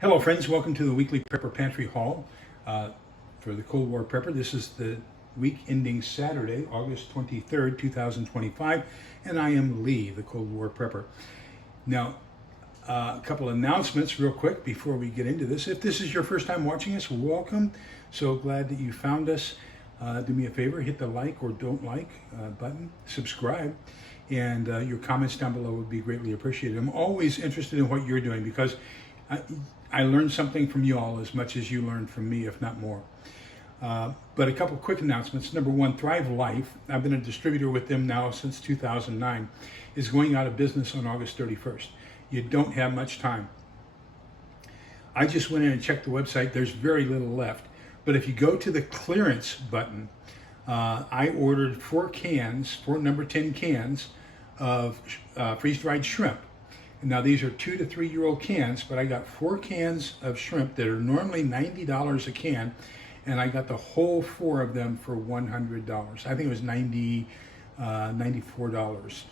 Hello friends, welcome to the weekly Prepper Pantry haul for the Cold War Prepper. This is the week ending Saturday, August 23rd, 2025, and I am Lee, the Cold War Prepper. Now, a couple announcements real quick before we get into this. If this is your first time watching us, welcome. So glad that you found us. Do me a favor, hit the like or don't like button, subscribe, and your comments down below would be greatly appreciated. I'm always interested in what you're doing because I learned something from you all as much as you learned from me, if not more. But a couple quick announcements. Number one, Thrive Life, I've been a distributor with them now since 2009, is going out of business on August 31st. You don't have much time. I just went in and checked the website. There's very little left. But if you go to the clearance button, I ordered 4 number 10 cans of freeze-dried shrimp. Now these are 2 to 3 year old cans, but I got 4 cans of shrimp that are normally $90 a can, and I got the whole 4 of them for $100. I think it was $94.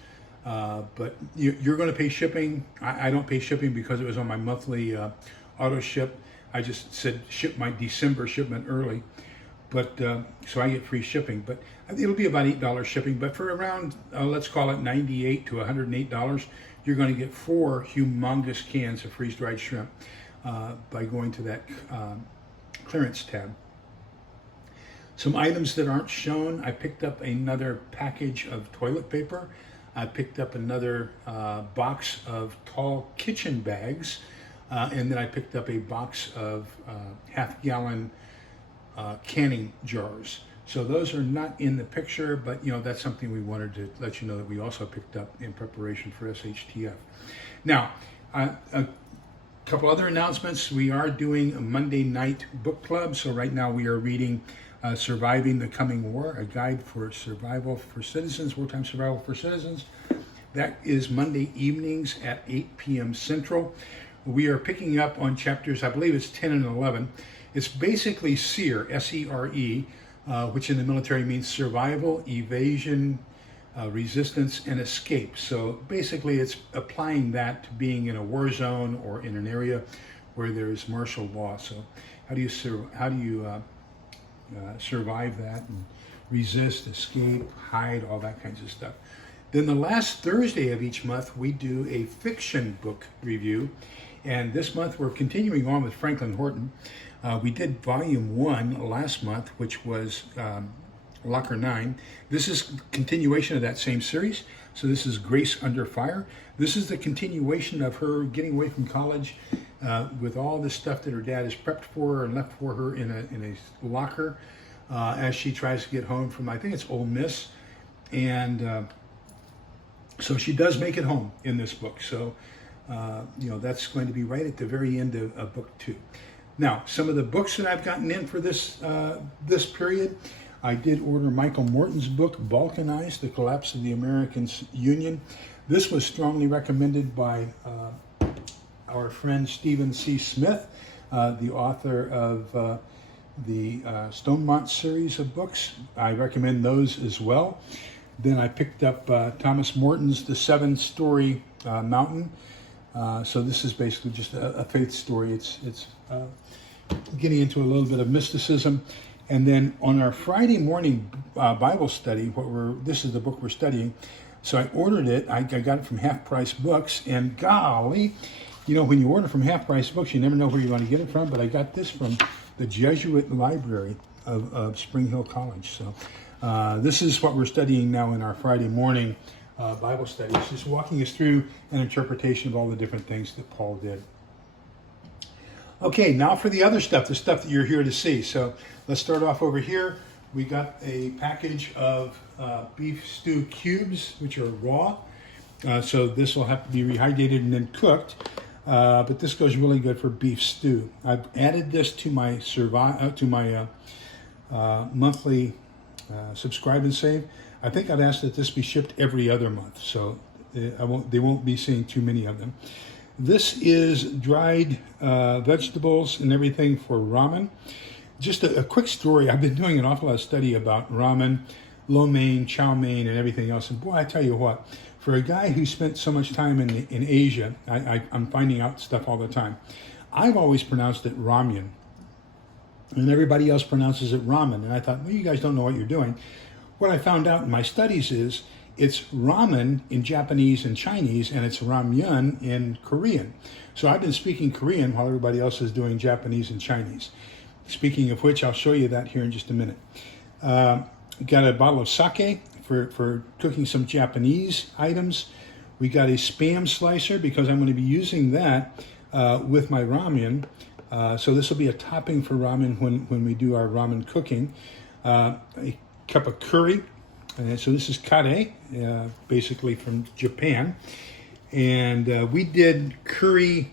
But you're going to pay shipping. I don't pay shipping because it was on my monthly auto ship. I just said ship my December shipment early, but so I get free shipping. But it'll be about $8 shipping. But for around let's call it $98 to $108. You're going to get 4 humongous cans of freeze-dried shrimp by going to that clearance tab. Some items that aren't shown, I picked up another package of toilet paper. I picked up another box of tall kitchen bags, and then I picked up a box of half-gallon canning jars. So those are not in the picture, but that's something we wanted to let you know that we also picked up in preparation for SHTF. Now, a couple other announcements. We are doing a Monday night book club. So right now we are reading Surviving the Coming War, a guide for survival for citizens, wartime survival for citizens. That is Monday evenings at 8 p.m. Central. We are picking up on chapters, I believe it's 10 and 11. It's basically SERE, S-E-R-E, which in the military means survival, evasion, resistance, and escape. So basically it's applying that to being in a war zone or in an area where there's martial law. So how do you survive that and resist, escape, hide, all that kinds of stuff. Then the last Thursday of each month, we do a fiction book review. And this month we're continuing on with Franklin Horton. We did volume 1 last month, which was Locker 9. This is continuation of that same series. So this is Grace Under Fire. This is the continuation of her getting away from college with all the stuff that her dad has prepped for her and left for her in a locker as she tries to get home from, I think it's Ole Miss. And so she does make it home in this book. So, that's going to be right at the very end of book 2. Now, some of the books that I've gotten in for this period, I did order Michael Morton's book, Balkanized, The Collapse of the American Union. This was strongly recommended by our friend Stephen C. Smith, the author of the Stonemont series of books. I recommend those as well. Then I picked up Thomas Morton's The 7-Story Mountain. So this is basically just a faith story. It's getting into a little bit of mysticism. And then on our Friday morning Bible study, this is the book we're studying. So I ordered it. I got it from Half Price Books. And golly, when you order from Half Price Books, you never know where you want to get it from. But I got this from the Jesuit Library of Spring Hill College. So this is what we're studying now in our Friday morning Bible study. It's just walking us through an interpretation of all the different things that Paul did. Okay, now for the other stuff, the stuff that you're here to see. So let's start off over here. We got a package of beef stew cubes, which are raw. So this will have to be rehydrated and then cooked. But this goes really good for beef stew. I've added this to my monthly subscribe and save. I think I've asked that this be shipped every other month, so they won't be seeing too many of them. This is dried vegetables and everything for ramen. Just a quick story. I've been doing an awful lot of study about ramen, lo mein, chow mein, and everything else. And boy, I tell you what, for a guy who spent so much time in Asia, I'm finding out stuff all the time. I've always pronounced it ramyun, and everybody else pronounces it ramen. And I thought, well, you guys don't know what you're doing. What I found out in my studies is it's ramen in Japanese and Chinese, and it's ramyun in Korean. So I've been speaking Korean while everybody else is doing Japanese and Chinese. Speaking of which, I'll show you that here in just a minute. Got a bottle of sake for cooking some Japanese items. We got a Spam slicer because I'm going to be using that with my ramen. So this will be a topping for ramen when we do our ramen cooking. A cup of curry. So this is kare, basically from Japan. And we did curry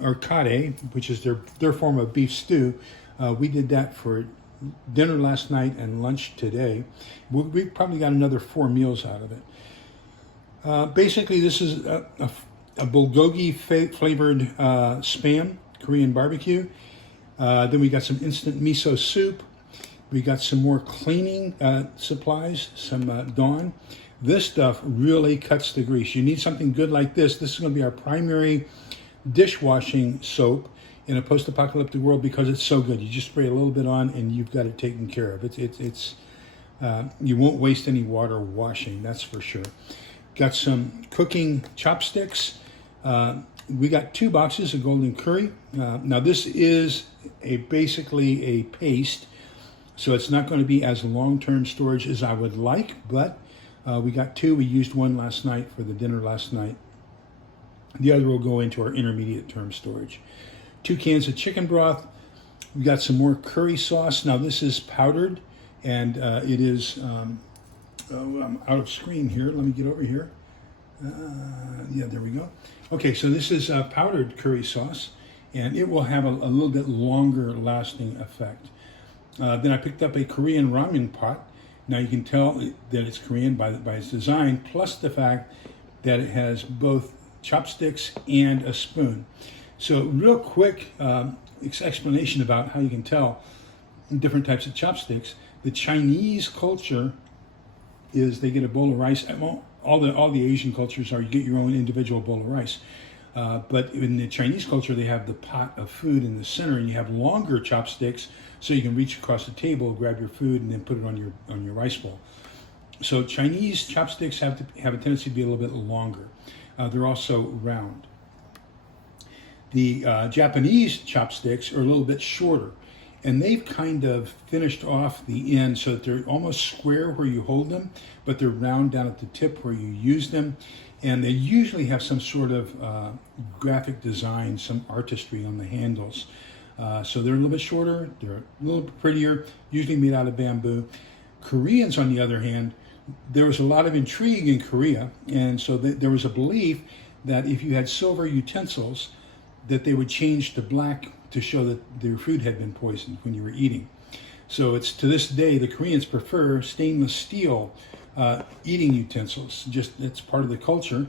or kare, which is their form of beef stew. We did that for dinner last night and lunch today. We probably got another 4 meals out of it. Basically, this is a bulgogi flavored Spam, Korean barbecue. Then we got some instant miso soup. We got some more cleaning supplies, some Dawn. This stuff really cuts the grease. You need something good like this. This is going to be our primary dishwashing soap in a post-apocalyptic world because it's so good. You just spray a little bit on and you've got it taken care of. It's you won't waste any water washing, that's for sure. Got some cooking chopsticks. We got 2 boxes of golden curry. Now this is basically a paste, so it's not going to be as long-term storage as I would like, but we got 2. We used 1 last night for the dinner last night. The other will go into our intermediate term storage. 2 cans of chicken broth. We got some more curry sauce. Now this is powdered, and it is, I'm out of screen here. Let me get over here. Yeah, there we go. Okay, so this is powdered curry sauce, and it will have a little bit longer lasting effect. Then I picked up a Korean ramen pot. Now you can tell that it's Korean by its design, plus the fact that it has both chopsticks and a spoon. So real quick explanation about how you can tell different types of chopsticks. The Chinese culture is they get a bowl of rice. Well, all the Asian cultures are you get your own individual bowl of rice. But in the Chinese culture, they have the pot of food in the center, and you have longer chopsticks so you can reach across the table, grab your food, and then put it on your rice bowl. So Chinese chopsticks have a tendency to be a little bit longer. They're also round. The Japanese chopsticks are a little bit shorter, and they've kind of finished off the end so that they're almost square where you hold them, but they're round down at the tip where you use them. And they usually have some sort of graphic design, some artistry on the handles. So they're a little bit shorter, they're a little bit prettier, usually made out of bamboo. Koreans, on the other hand, there was a lot of intrigue in Korea, and so there was a belief that if you had silver utensils, that they would change to black to show that their food had been poisoned when you were eating. So it's to this day, the Koreans prefer stainless steel eating utensils. Just it's part of the culture.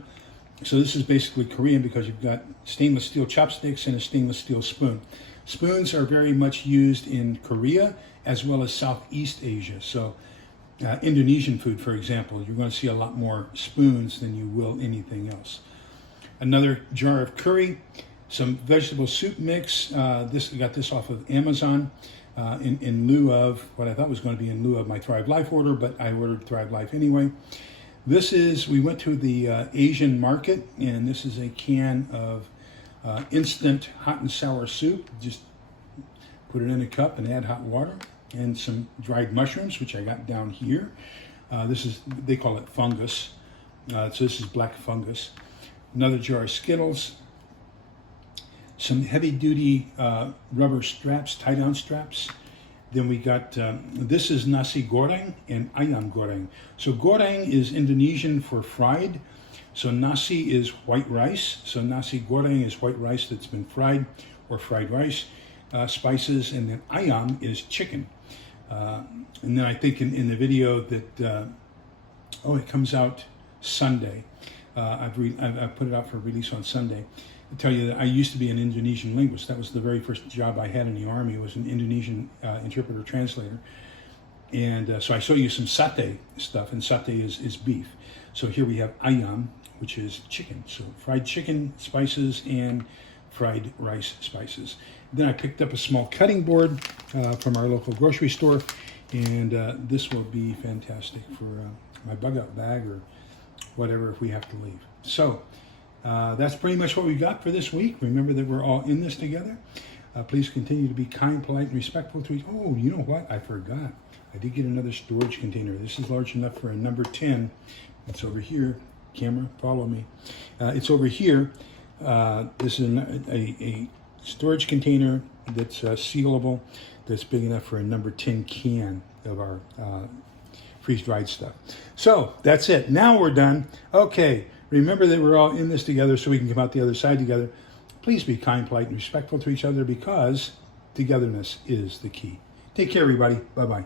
So this is basically Korean because you've got stainless steel chopsticks and a stainless steel spoon. Spoons are very much used in Korea as well as Southeast Asia. So Indonesian food, for example, you're going to see a lot more spoons than you will anything else. Another jar of curry, some vegetable soup mix. I got this off of Amazon in lieu of what I thought was going to be in lieu of my Thrive Life order, but I ordered Thrive Life anyway. We went to the Asian market, and this is a can of instant hot and sour soup. Just put it in a cup and add hot water, and some dried mushrooms, which I got down here. They call it fungus. So this is black fungus. Another jar of Skittles. Some heavy-duty rubber straps, tie-down straps. Then we got, this is nasi goreng and ayam goreng. So goreng is Indonesian for fried. So nasi is white rice. So nasi goreng is white rice that's been fried, or fried rice, spices, and then ayam is chicken. And then I think in the video that, it comes out Sunday. I've put it out for release on Sunday. I tell you that I used to be an Indonesian linguist. That was the very first job I had in the Army, was an Indonesian interpreter translator. And so I show you some satay stuff, and satay is beef. So here we have ayam, which is chicken. So fried chicken, spices, and fried rice spices. Then I picked up a small cutting board from our local grocery store, and this will be fantastic for my bug out bag or whatever if we have to leave. So that's pretty much what we got for this week. Remember that we're all in this together. Please continue to be kind, polite, and respectful to each. Oh, you know what? I forgot. I did get another storage container. This is large enough for a number 10. It's over here. Camera, follow me. It's over here. This is a storage container that's sealable, that's big enough for a number 10 can of our freeze-dried stuff. So that's it. Now we're done. Okay, remember that we're all in this together so we can come out the other side together. Please be kind, polite, and respectful to each other because togetherness is the key. Take care, everybody. Bye-bye.